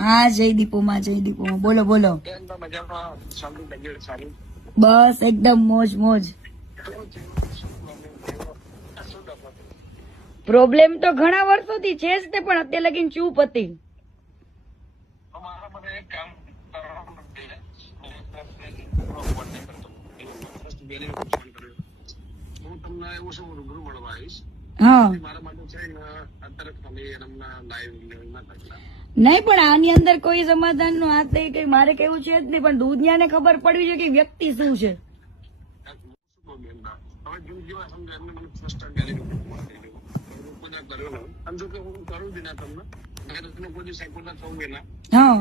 હા જયદીપોમાં બોલો બોલો. બસ એકદમ મોજ મોજ. પ્રોબ્લેમ તો ઘણા વર્ષોથી છે જ તે, પણ અત્યારે લગીને ચૂપ હતી. હા નહીં પણ આની અંદર કોઈ સમાધાન નું હાથ નહીં, કઈ મારે કેવું છે જ નહીં, પણ દુનિયાને ખબર પડવી જોઈએ કે વ્યક્તિ શું છે. હા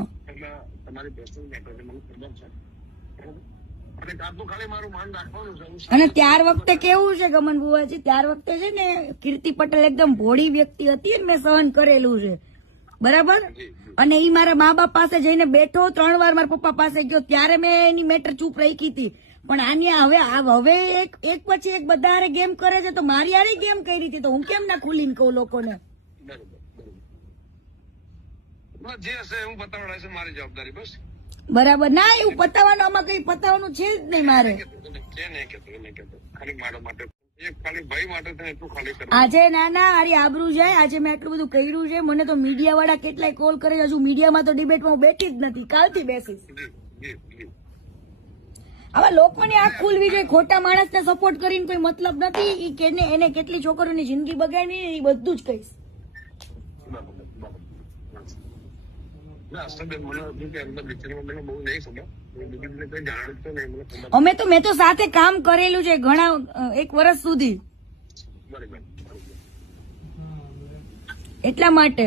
અને ત્યાર વખતે કેવું છે ગમન બુવાજી, ત્યાર વખતે છે ને કીર્તિ પટેલ એકદમ ભોળી વ્યક્તિ હતી ને મેં સહન કરેલું છે બરાબર. અને ઈ મારા મા બાપ પાસે જઈને બેઠો, 3 વાર મારા પપ્પા પાસે ગયો, ત્યારે મેં એની મેટર ચૂપ રાખી હતી. પણ આની હવે એક પછી એક બધા ગેમ કરે છે, તો મારી આરી ગેમ કરી હતી, તો હું કેમ ના ખુલીને કહું લોકોને. જે હશે હું બતાવડાવીશ, મારી જવાબદારી બસ. બરાબર ના, એવું પતાવવાનું આમાં કઈ પતાવવાનું છે જ નહીં મારે. આજે નાના આરી આબરૂ જાય, આજે મેં આટલું બધું કર્યું છે, મને તો મીડિયા વાળા કેટલાય કોલ કરે, હજુ મીડિયામાં તો ડિબેટમાં હું બેઠી જ નથી, કાલથી બેસીશ. આવા લોકોને આંખ ખુલવી જોઈએ, ખોટા માણસને સપોર્ટ કરીને કોઈ મતલબ નથી. એને કેટલી છોકરીઓની જિંદગી બગાડી એ બધું જ કહીશ. મેં તો સાથે કામ કરેલું છે ઘણા 1 વર્ષ સુધી, એટલા માટે.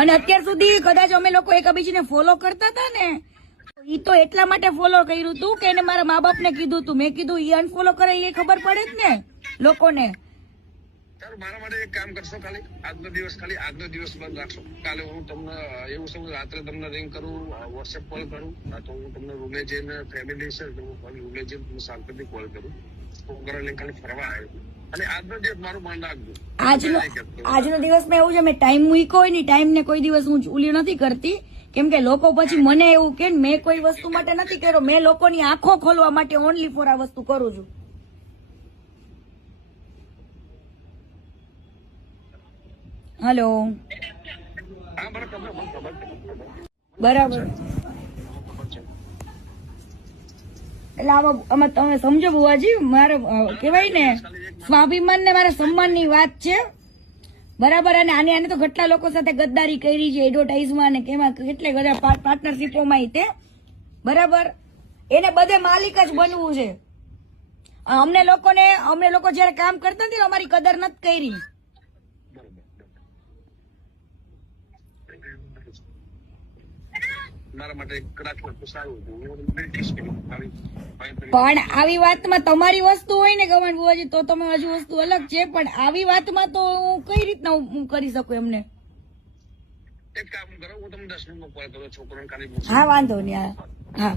અને અત્યાર સુધી કદાચ અમે લોકો એકબીજાને ફોલો કરતા હતા ને, ઈ તો એટલા માટે ફોલો કર્યું હતું કે એને મારા મા બાપ ને કીધું હતું. મેં કીધું ઈ અનફોલો કરે એ ખબર પડે જ ને લોકોને. મારા માટે એક કામ કરશો, ખાલી આજનો દિવસ બંધ રાખશો. કાલે હું તમને એવું સમજ રાત્રે તમને રિંગ કરું, વોટ્સએપ કોલ કરું, તો હું તમને રૂમે જઈને ફેમિલી છે રૂમે જઈને તમને શાંતિથી કોલ કરું. છોકરા લઈને ખાલી ફરવા આવ્યો. અને આજનો દિવસ મારું માન રાખજો. આજનો દિવસમાં એવું છે, મેં ટાઈમ મૂક્યો હોય ને, ટાઈમ ને કોઈ દિવસ હું ઉલી નથી કરતી, કેમ કે લોકો પછી મને એવું કે મેં કોઈ વસ્તુ માટે નથી કર્યો, મેં લોકોની આંખો ખોલવા માટે ઓનલી ફોર આ વસ્તુ કરું છું. હેલો બરાબર. એટલે આમાં તમે સમજો બુવાજી, મારે કેવાય ને સ્વાભિમાન ને મારા સન્માન ની વાત છે બરાબર. અને આને તો કેટલા લોકો સાથે ગદ્દારી કરી છે, એડવર્ટાઇઝમાં ને કેમાં કેટલે બધા પાર્ટનરશીપોમાં તે બરાબર. એને બધે માલિક જ બનવું છે. અમે લોકો જયારે કામ કરતા નથી અમારી કદર નથી કરી. પણ આવી વાતમાં તમારી વસ્તુ હોય ને ગમન બુવાજી, તો તમે હજુ વસ્તુ અલગ છે, પણ આવી વાતમાં તો હું કઈ રીતના હું કરી શકું એમને. એક કામ કરો, હું તમને 10 મિનિટમાં કોલ કરું, છોકરાને ખાલી. હા વાંધો નહીં. હા